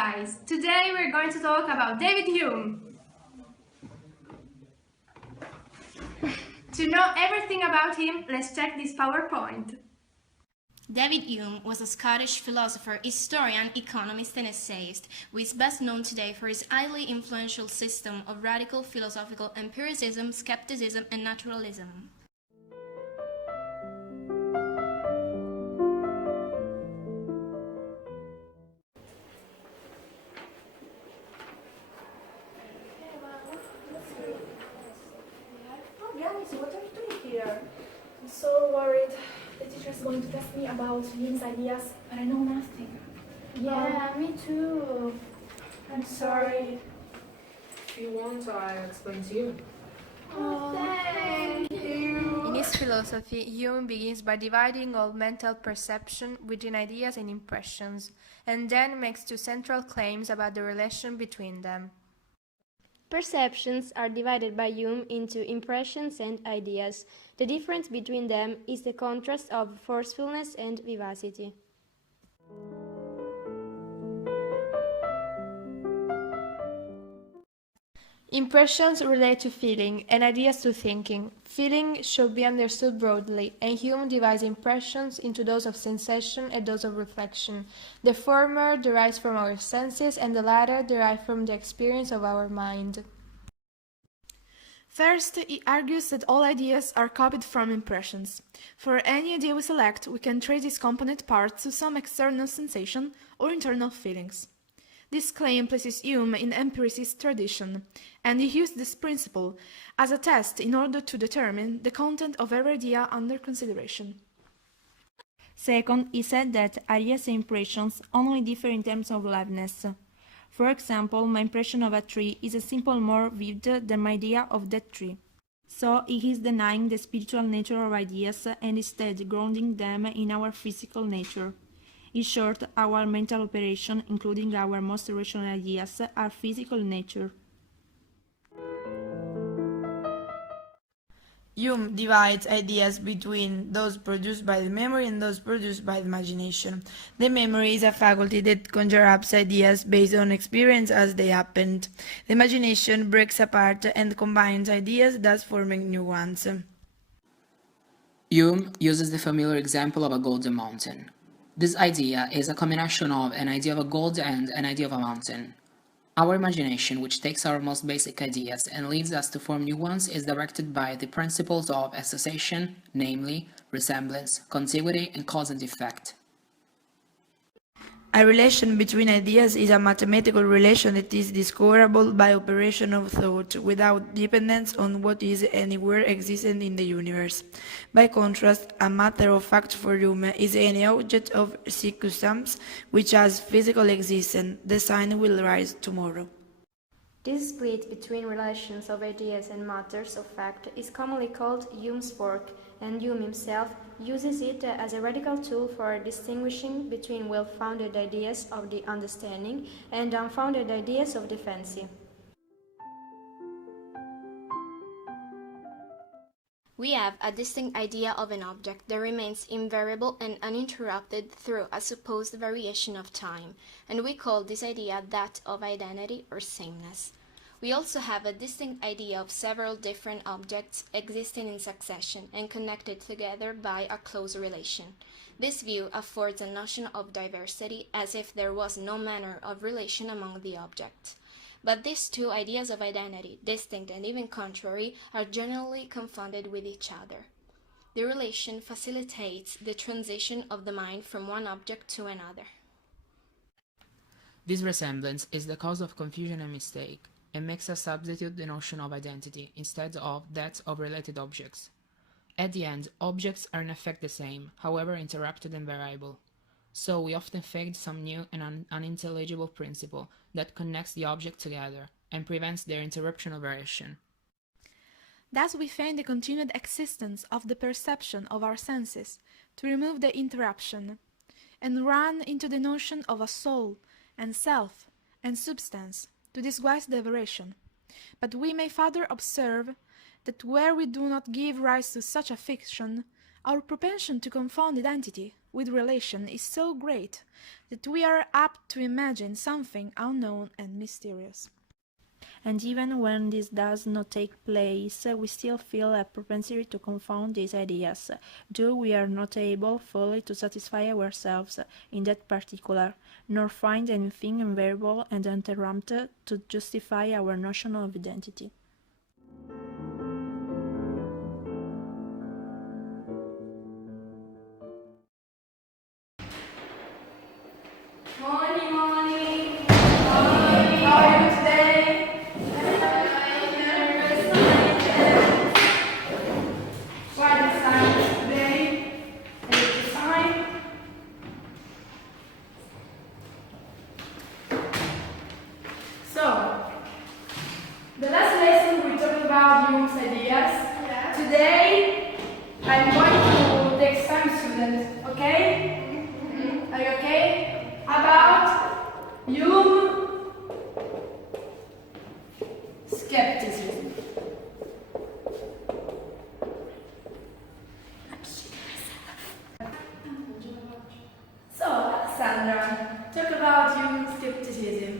guys! Today we're going to talk about David Hume. To know everything about him, let's check this PowerPoint. David Hume was a Scottish philosopher, historian, economist and essayist, who is best known today for his highly influential system of radical philosophical empiricism, skepticism and naturalism. Guys, what are you doing here? I'm so worried. The teacher is going to test me about Hume's ideas, but I know nothing. Yeah, me too. I'm sorry. If you want, I'll explain to you. Oh, thank you. In his philosophy, Hume begins by dividing all mental perception within ideas and impressions, and then makes two central claims about the relation between them. Perceptions are divided by Hume into impressions and ideas. The difference between them is the contrast of forcefulness and vivacity. Impressions relate to feeling, and ideas to thinking. Feeling should be understood broadly, and Hume divides impressions into those of sensation and those of reflection. The former derives from our senses, and the latter derives from the experience of our mind. First, he argues that all ideas are copied from impressions. For any idea we select, we can trace its component parts to some external sensation or internal feelings. This claim places Hume in empiricist tradition, and he used this principle as a test in order to determine the content of every idea under consideration. Second, he said that ideas and impressions only differ in terms of liveness. For example, my impression of a tree is a simple more vivid than my idea of that tree. So he is denying the spiritual nature of ideas and instead grounding them in our physical nature. In short, our mental operation, including our most rational ideas, are physical in nature. Hume divides ideas between those produced by the memory and those produced by the imagination. The memory is a faculty that conjures up ideas based on experience as they happened. The imagination breaks apart and combines ideas, thus forming new ones. Hume uses the familiar example of a golden mountain. This idea is a combination of an idea of a gold and an idea of a mountain. Our imagination, which takes our most basic ideas and leads us to form new ones, is directed by the principles of association, namely resemblance, contiguity, and cause and effect. A relation between ideas is a mathematical relation that is discoverable by operation of thought, without dependence on what is anywhere existent in the universe. By contrast, a matter of fact for Hume is any object of circumstance which has physical existence. The sun will rise tomorrow. This split between relations of ideas and matters of fact is commonly called Hume's fork, and Hume himself uses it as a radical tool for distinguishing between well-founded ideas of the understanding and unfounded ideas of the fancy. We have a distinct idea of an object that remains invariable and uninterrupted through a supposed variation of time, and we call this idea that of identity or sameness. We also have a distinct idea of several different objects existing in succession and connected together by a close relation. This view affords a notion of diversity, as if there was no manner of relation among the objects. But these two ideas of identity, distinct and even contrary, are generally confounded with each other. The relation facilitates the transition of the mind from one object to another. This resemblance is the cause of confusion and mistake, and makes us substitute the notion of identity instead of that of related objects. At the end, objects are in effect the same, however interrupted and variable. So we often fake some new and unintelligible principle that connects the objects together and prevents their interruption or variation. Thus we feign the continued existence of the perception of our senses to remove the interruption, and run into the notion of a soul and self and substance to disguise the variation. But we may further observe that where we do not give rise to such a fiction, our propension to confound identity with relation is so great that we are apt to imagine something unknown and mysterious. And even when this does not take place, we still feel a propensity to confound these ideas, though we are not able fully to satisfy ourselves in that particular, nor find anything invariable and uninterrupted to justify our notion of identity. Morning, morning. How are you today? What is time today? Is it time? So, the last lesson we talked about Hume's ideas. Today, I'm going to take some students, okay? Are you okay? About Hume skepticism. So, Alessandra, talk about Hume skepticism.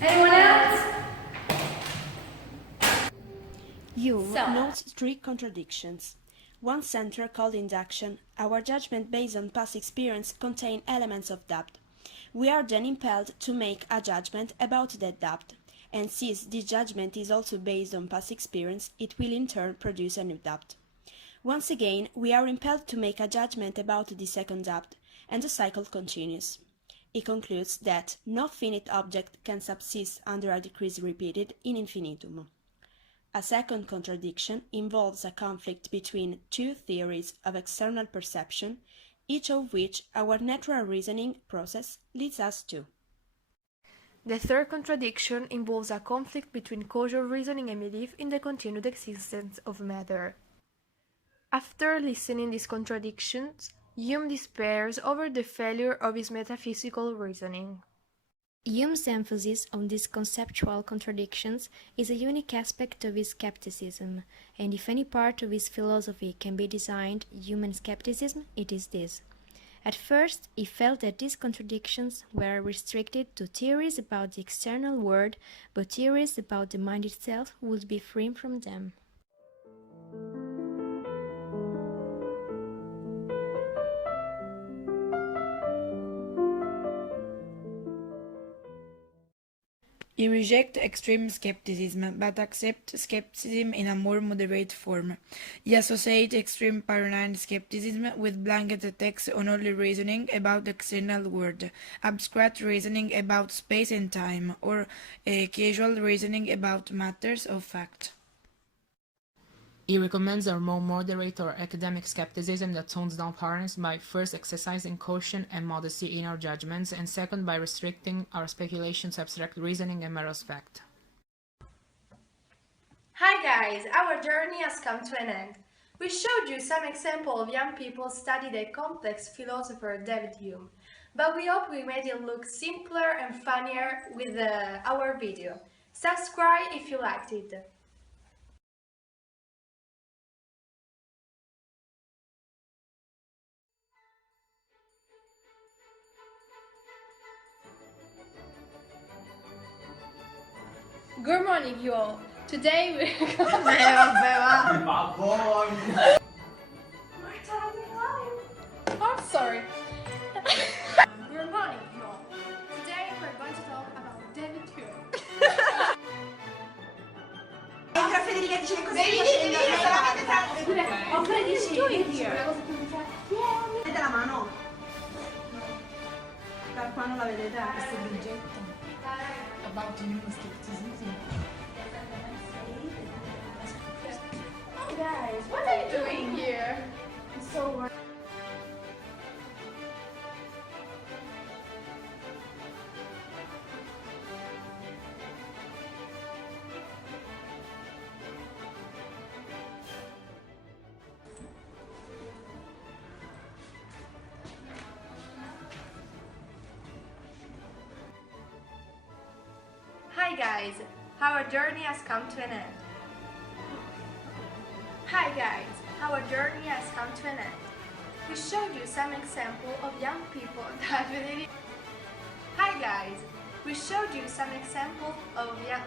Anyone else? Hume notes three contradictions. One center called induction, our judgment based on past experience contain elements of doubt. We are then impelled to make a judgment about that doubt, and since this judgment is also based on past experience, it will in turn produce a new doubt. Once again, we are impelled to make a judgment about the second doubt, and the cycle continues. He concludes that no finite object can subsist under a decrease repeated in infinitum. A second contradiction involves a conflict between two theories of external perception, each of which our natural reasoning process leads us to. The third contradiction involves a conflict between causal reasoning and belief in the continued existence of matter. After listening these contradictions, Hume despairs over the failure of his metaphysical reasoning. Hume's emphasis on these conceptual contradictions is a unique aspect of his skepticism, and if any part of his philosophy can be designed human skepticism, it is this. At first, he felt that these contradictions were restricted to theories about the external world, but theories about the mind itself would be free from them. He rejects extreme skepticism, but accepts skepticism in a more moderate form. He associates extreme paranoid skepticism with blanket attacks on only reasoning about the external world, abstract reasoning about space and time, or casual reasoning about matters of fact. He recommends a more moderate or academic skepticism that tones down paranoia by first exercising caution and modesty in our judgments, and second by restricting our speculation to abstract reasoning and matters of fact. Hi guys, our journey has come to an end. We showed you some examples of young people studying the complex philosopher David Hume, but we hope we made it look simpler and funnier with our video. Subscribe if you liked it. Good morning, you all. Today we're I'm sorry. Good morning, you all. Today we're going to talk about David Hume. Federica dice che così Oppure dici vedete la mano? Da qua non la vedete questo biglietto about human skepticism. Guys, what are you doing here? I'm so worried. Hi guys, our journey has come to an end. Hi guys, our journey has come to an end. We showed you some example of young people that really... Hi guys, we showed you some example of young...